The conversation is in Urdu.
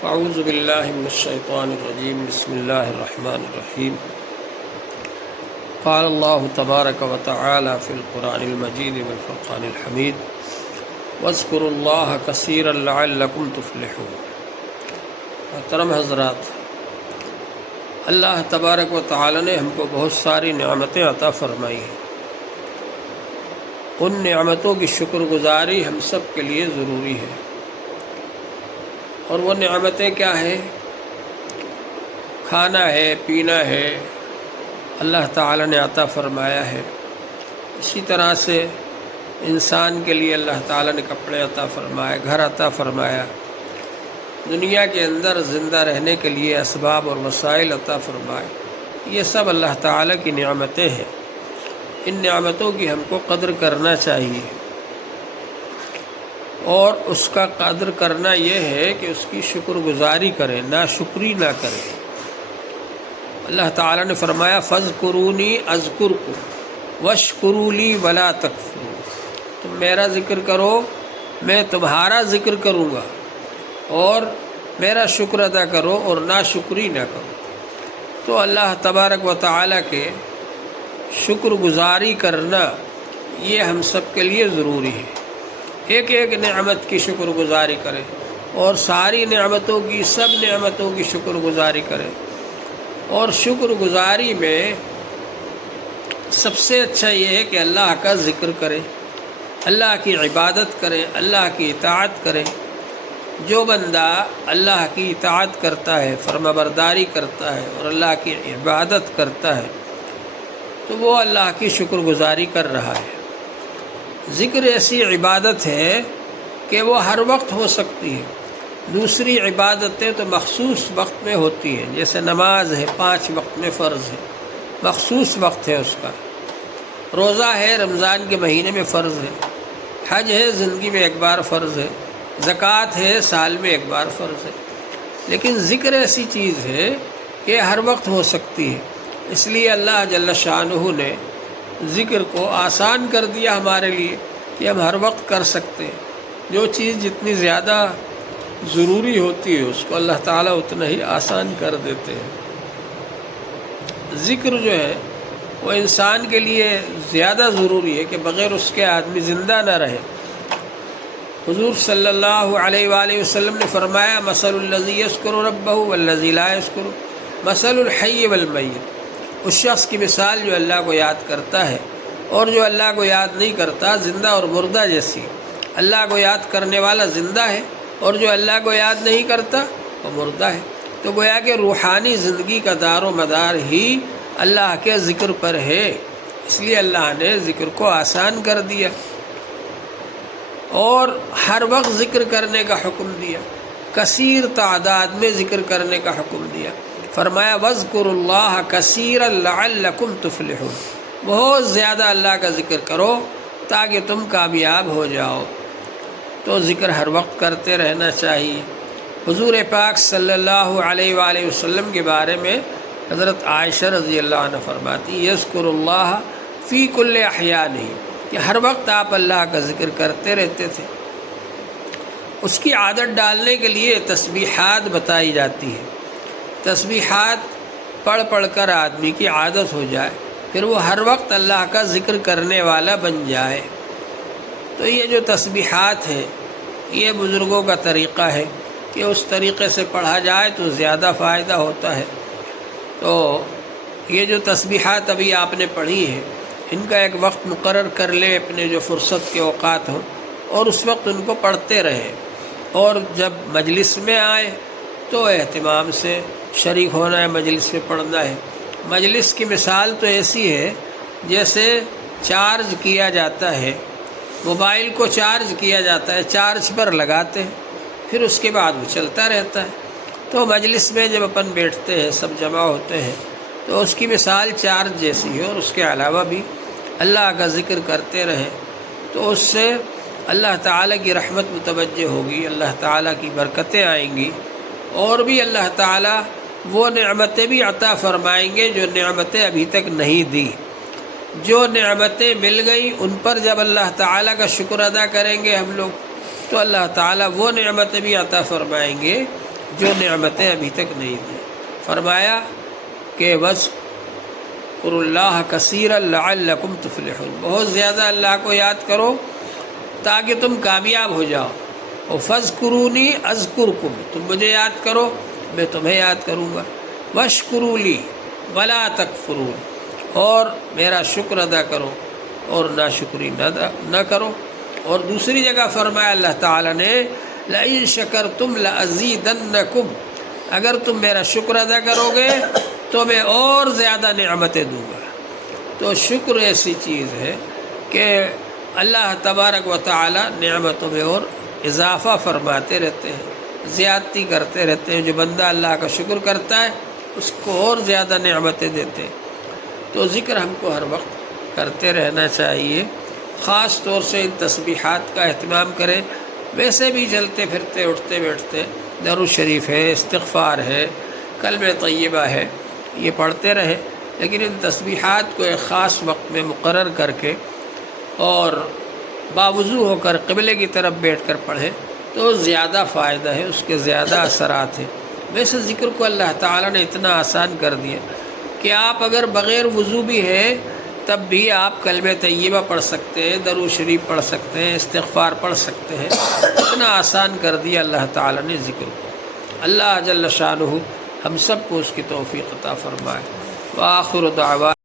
اعوذ باللہ من الشیطان الرجیم بسم اللہ الرحمن الرحیم قال اللہ تبارک و تعالی فی القرآن المجید والفرقان الحمید واذکروا اللہ کثیرا لعلکم تفلحون۔ محترم حضرات، اللہ تبارک و تعالی نے ہم کو بہت ساری نعمتیں عطا فرمائی ہیں۔ ان نعمتوں کی شکر گزاری ہم سب کے لیے ضروری ہے۔ اور وہ نعمتیں کیا ہیں؟ کھانا ہے، پینا ہے، اللہ تعالی نے عطا فرمایا ہے۔ اسی طرح سے انسان کے لیے اللہ تعالی نے کپڑے عطا فرمائے، گھر عطا فرمایا، دنیا کے اندر زندہ رہنے کے لیے اسباب اور وسائل عطا فرمائے۔ یہ سب اللہ تعالی کی نعمتیں ہیں۔ ان نعمتوں کی ہم کو قدر کرنا چاہیے، اور اس کا قدر کرنا یہ ہے کہ اس کی شکر گزاری کریں، ناشکری نہ کریں۔ اللہ تعالیٰ نے فرمایا فَاذْكُرُونِي أَذْكُرْكُمْ وَاشْكُرُوا لِي وَلَا تَكْفُرُونِ۔ تم میرا ذکر کرو، میں تمہارا ذکر کروں گا، اور میرا شکر ادا کرو اور ناشکری نہ کرو۔ تو اللہ تبارک و تعالیٰ کے شکر گزاری کرنا یہ ہم سب کے لیے ضروری ہے۔ ایک ایک نعمت کی شکر گزاری کریں، اور ساری نعمتوں کی، سب نعمتوں کی شکر گزاری کریں۔ اور شکر گزاری میں سب سے اچھا یہ ہے کہ اللہ کا ذکر کریں، اللہ کی عبادت کریں، اللہ کی اطاعت کریں۔ جو بندہ اللہ کی اطاعت کرتا ہے، فرما برداری کرتا ہے اور اللہ کی عبادت کرتا ہے، تو وہ اللہ کی شکر گزاری کر رہا ہے۔ ذکر ایسی عبادت ہے کہ وہ ہر وقت ہو سکتی ہے۔ دوسری عبادتیں تو مخصوص وقت میں ہوتی ہیں، جیسے نماز ہے 5 وقت میں فرض ہے، مخصوص وقت ہے اس کا۔ روزہ ہے رمضان کے مہینے میں فرض ہے، حج ہے زندگی میں ایک بار فرض ہے، زکوٰۃ ہے سال میں ایک بار فرض ہے۔ لیکن ذکر ایسی چیز ہے کہ ہر وقت ہو سکتی ہے۔ اس لیے اللہ جل شانہ نے ذکر کو آسان کر دیا ہمارے لیے کہ ہم ہر وقت کر سکتے ہیں۔ جو چیز جتنی زیادہ ضروری ہوتی ہے اس کو اللہ تعالیٰ اتنا ہی آسان کر دیتے ہیں۔ ذکر جو ہے وہ انسان کے لیے زیادہ ضروری ہے کہ بغیر اس کے آدمی زندہ نہ رہے۔ حضور صلی اللہ علیہ وآلہ وسلم نے فرمایا مثل الذی یذکر ربہ والذی لا یذکر مثل الحی والمیت۔ اس شخص کی مثال جو اللہ کو یاد کرتا ہے اور جو اللہ کو یاد نہیں کرتا، زندہ اور مردہ جیسی۔ اللہ کو یاد کرنے والا زندہ ہے، اور جو اللہ کو یاد نہیں کرتا وہ مردہ ہے۔ تو گویا کہ روحانی زندگی کا دار و مدار ہی اللہ کے ذکر پر ہے۔ اس لیے اللہ نے ذکر کو آسان کر دیا اور ہر وقت ذکر کرنے کا حکم دیا، کثیر تعداد میں ذکر کرنے کا حکم دیا۔ فرمایا وَاذْكُرُوا اللَّهَ كَثِيرًا لَعَلَّكُمْ تُفْلِحُونَ۔ بہت زیادہ اللہ کا ذکر کرو تاکہ تم کامیاب ہو جاؤ۔ تو ذکر ہر وقت کرتے رہنا چاہیے۔ حضور پاک صلی اللہ علیہ وآلہ وسلم کے بارے میں حضرت عائشہ رضی اللہ عنہ فرماتی یذکر اللہ فی کل احیانہ، کہ ہر وقت آپ اللہ کا ذکر کرتے رہتے تھے۔ اس کی عادت ڈالنے کے لیے تسبیحات بتائی جاتی ہے۔ تسبیحات پڑھ پڑھ کر آدمی کی عادت ہو جائے، پھر وہ ہر وقت اللہ کا ذکر کرنے والا بن جائے۔ تو یہ جو تسبیحات ہیں یہ بزرگوں کا طریقہ ہے کہ اس طریقے سے پڑھا جائے تو زیادہ فائدہ ہوتا ہے۔ تو یہ جو تسبیحات ابھی آپ نے پڑھی ہیں، ان کا ایک وقت مقرر کر لیں اپنے جو فرصت کے اوقات ہوں، اور اس وقت ان کو پڑھتے رہیں۔ اور جب مجلس میں آئے تو اہتمام سے شریک ہونا ہے، مجلس میں پڑھنا ہے۔ مجلس کی مثال تو ایسی ہے جیسے چارج کیا جاتا ہے، موبائل کو چارج کیا جاتا ہے، چارج پر لگاتے ہیں، پھر اس کے بعد وہ چلتا رہتا ہے۔ تو مجلس میں جب اپن بیٹھتے ہیں، سب جمع ہوتے ہیں، تو اس کی مثال چارج جیسی ہے۔ اور اس کے علاوہ بھی اللہ کا ذکر کرتے رہیں تو اس سے اللہ تعالیٰ کی رحمت متوجہ ہوگی، اللہ تعالیٰ کی برکتیں آئیں گی، اور بھی اللہ تعالیٰ وہ نعمتیں بھی عطا فرمائیں گے جو نعمتیں ابھی تک نہیں دی۔ جو نعمتیں مل گئیں ان پر جب اللہ تعالیٰ کا شکر ادا کریں گے ہم لوگ، تو اللہ تعالیٰ وہ نعمتیں بھی عطا فرمائیں گے جو نعمتیں ابھی تک نہیں دیں۔ فرمایا کہ وَاذْكُرُوا اللَّهَ كَثِيرًا لَعَلَّكُمْ تُفْلِحُونَ، بہت زیادہ اللہ کو یاد کرو تاکہ تم کامیاب ہو جاؤ۔ اور فَاذْكُرُونِي أَذْكُرْكُمْ، تم مجھے یاد کرو میں تمہیں یاد کروں گا۔ وَاشْكُرُوا لِي وَلَا تَكْفُرُونَ، اور میرا شکر ادا کرو اور ناشکری نہ کرو۔ اور دوسری جگہ فرمایا اللہ تعالیٰ نے لَئِن شَكَرْتُمْ لَأَزِيدَنَّكُمْ، اگر تم میرا شکر ادا کرو گے تو میں اور زیادہ نعمتیں دوں گا۔ تو شکر ایسی چیز ہے کہ اللہ تبارک و تعالی نعمتوں میں اور اضافہ فرماتے رہتے ہیں، زیادتی کرتے رہتے ہیں۔ جو بندہ اللہ کا شکر کرتا ہے اس کو اور زیادہ نعمتیں دیتے ہیں۔ تو ذکر ہم کو ہر وقت کرتے رہنا چاہیے، خاص طور سے ان تسبیحات کا اہتمام کریں۔ ویسے بھی چلتے پھرتے اٹھتے بیٹھتے درود شریف ہے، استغفار ہے، کلمہ طیبہ ہے، یہ پڑھتے رہیں، لیکن ان تسبیحات کو ایک خاص وقت میں مقرر کر کے اور باوضو ہو کر قبلے کی طرف بیٹھ کر پڑھیں تو زیادہ فائدہ ہے، اس کے زیادہ اثرات ہیں۔ ویسے ذکر کو اللہ تعالیٰ نے اتنا آسان کر دیا کہ آپ اگر بغیر وضو بھی ہیں تب بھی آپ کلمہ طیبہ پڑھ سکتے ہیں، درود شریف پڑھ سکتے ہیں، استغفار پڑھ سکتے ہیں۔ اتنا آسان کر دیا اللہ تعالیٰ نے ذکر کو۔ اللہ جل شانہ ہم سب کو اس کی توفیق عطا فرمائے۔ وآخر دعوانا